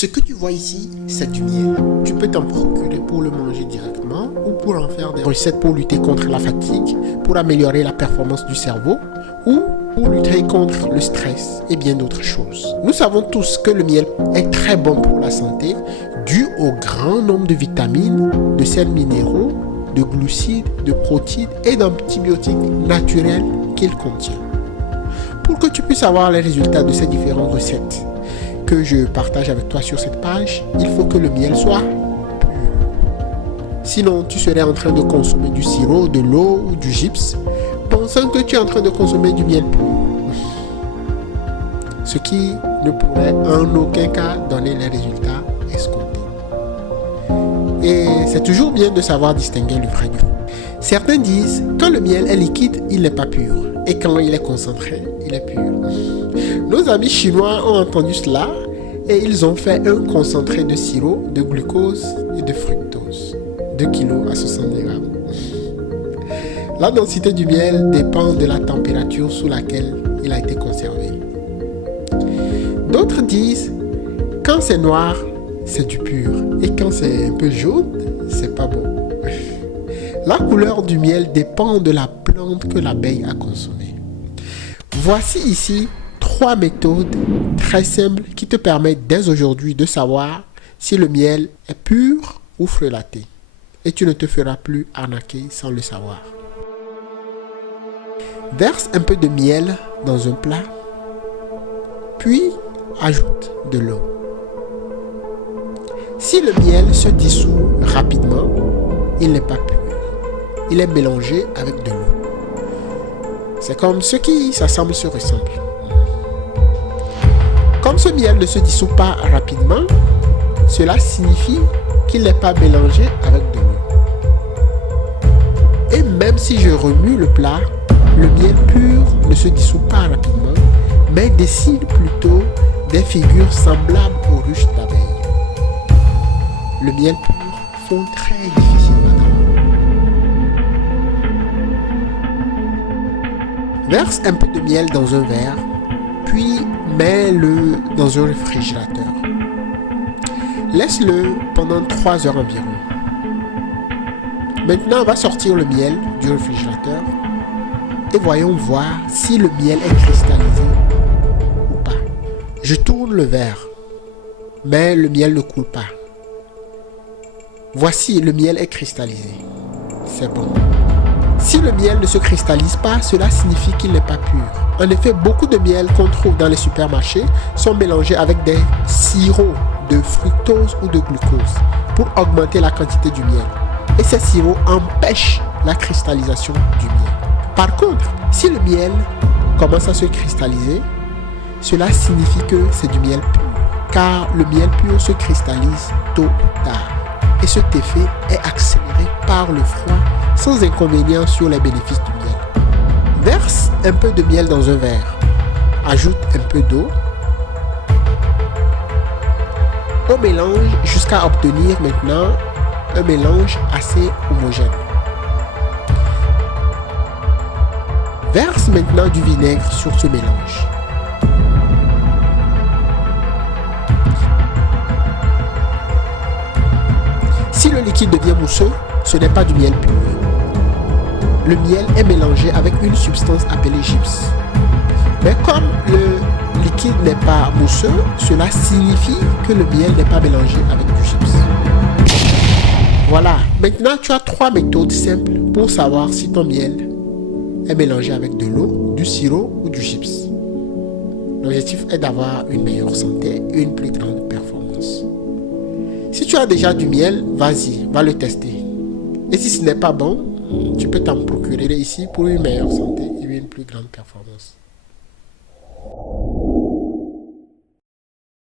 Ce que tu vois ici, c'est du miel. Tu peux t'en procurer pour le manger directement ou pour en faire des recettes pour lutter contre la fatigue, pour améliorer la performance du cerveau ou pour lutter contre le stress et bien d'autres choses. Nous savons tous que le miel est très bon pour la santé dû au grand nombre de vitamines, de sels minéraux, de glucides, de protéines et d'antibiotiques naturels qu'il contient. Pour que tu puisses avoir les résultats de ces différentes recettes que je partage avec toi sur cette page, il faut que le miel soit pur. Sinon, tu serais en train de consommer du sirop, de l'eau ou du gypse, pensant que tu es en train de consommer du miel pur. Ce qui ne pourrait en aucun cas donner les résultats escomptés. Et c'est toujours bien de savoir distinguer le vrai du faux. Certains disent, quand le miel est liquide, il n'est pas pur. Et quand il est concentré, il est pur. Nos amis chinois ont entendu cela et ils ont fait un concentré de sirop, de glucose et de fructose. 2 kg à 70 grammes. La densité du miel dépend de la température sous laquelle il a été conservé. D'autres disent, quand c'est noir, c'est du pur. Et quand c'est un peu jaune, c'est pas bon. La couleur du miel dépend de la plante que l'abeille a consommée. Voici ici 3 méthodes très simples qui te permettent dès aujourd'hui de savoir si le miel est pur ou frelaté. Et tu ne te feras plus arnaquer sans le savoir. Verse un peu de miel dans un plat, puis ajoute de l'eau. Si le miel se dissout rapidement, il n'est pas pur. Il est mélangé avec de l'eau. C'est comme ce qui s'assemble se ressemble. Comme ce miel ne se dissout pas rapidement, cela signifie qu'il n'est pas mélangé avec de l'eau. Et même si je remue le plat, le miel pur ne se dissout pas rapidement, mais dessine plutôt des figures semblables aux ruches d'abeilles. Le miel pur fond très difficilement. Verse un peu de miel dans un verre, puis mets-le dans un réfrigérateur. Laisse-le pendant 3 heures environ. Maintenant, on va sortir le miel du réfrigérateur et voyons voir si le miel est cristallisé ou pas. Je tourne le verre, mais le miel ne coule pas. Voici, le miel est cristallisé. C'est bon. Si le miel ne se cristallise pas, cela signifie qu'il n'est pas pur. En effet, beaucoup de miel qu'on trouve dans les supermarchés sont mélangés avec des sirops de fructose ou de glucose pour augmenter la quantité du miel. Et ces sirops empêchent la cristallisation du miel. Par contre, si le miel commence à se cristalliser, cela signifie que c'est du miel pur, car le miel pur se cristallise tôt ou tard. Et cet effet est accéléré par le froid sans inconvénient sur les bénéfices du miel. Verse un peu de miel dans un verre. Ajoute un peu d'eau. On mélange jusqu'à obtenir maintenant un mélange assez homogène. Verse maintenant du vinaigre sur ce mélange. Si le liquide devient mousseux, ce n'est pas du miel pur. Le miel est mélangé avec une substance appelée gypse. Mais comme le liquide n'est pas mousseux, cela signifie que le miel n'est pas mélangé avec du gypse. Voilà, maintenant tu as 3 méthodes simples pour savoir si ton miel est mélangé avec de l'eau, du sirop ou du gypse. L'objectif est d'avoir une meilleure santé et une plus grande performance. Si tu as déjà du miel, vas-y, va le tester. Et si ce n'est pas bon, tu peux t'en procurer ici pour une meilleure santé et une plus grande performance.